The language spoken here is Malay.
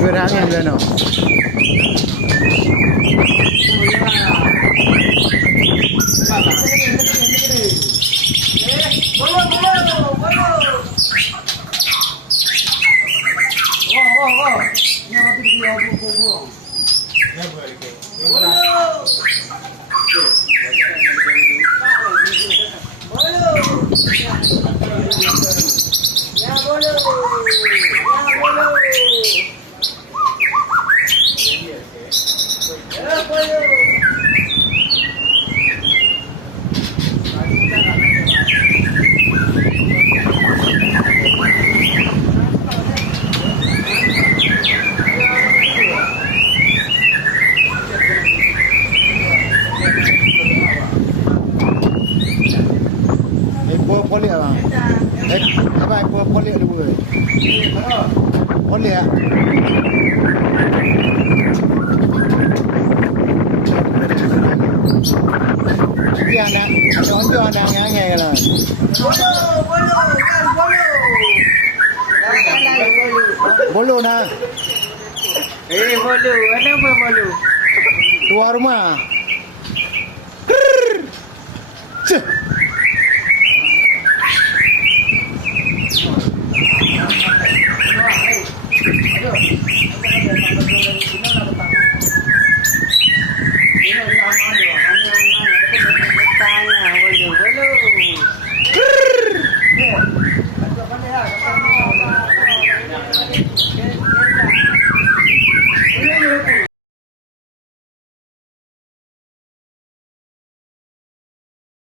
Berangin kan no. Polik abang. Apa polik dua. Polik ah. Dia nak, dia nak nyanyi lah. Bolu nak. Bolu. Ada apa bolu? Tuan rumah. Cih.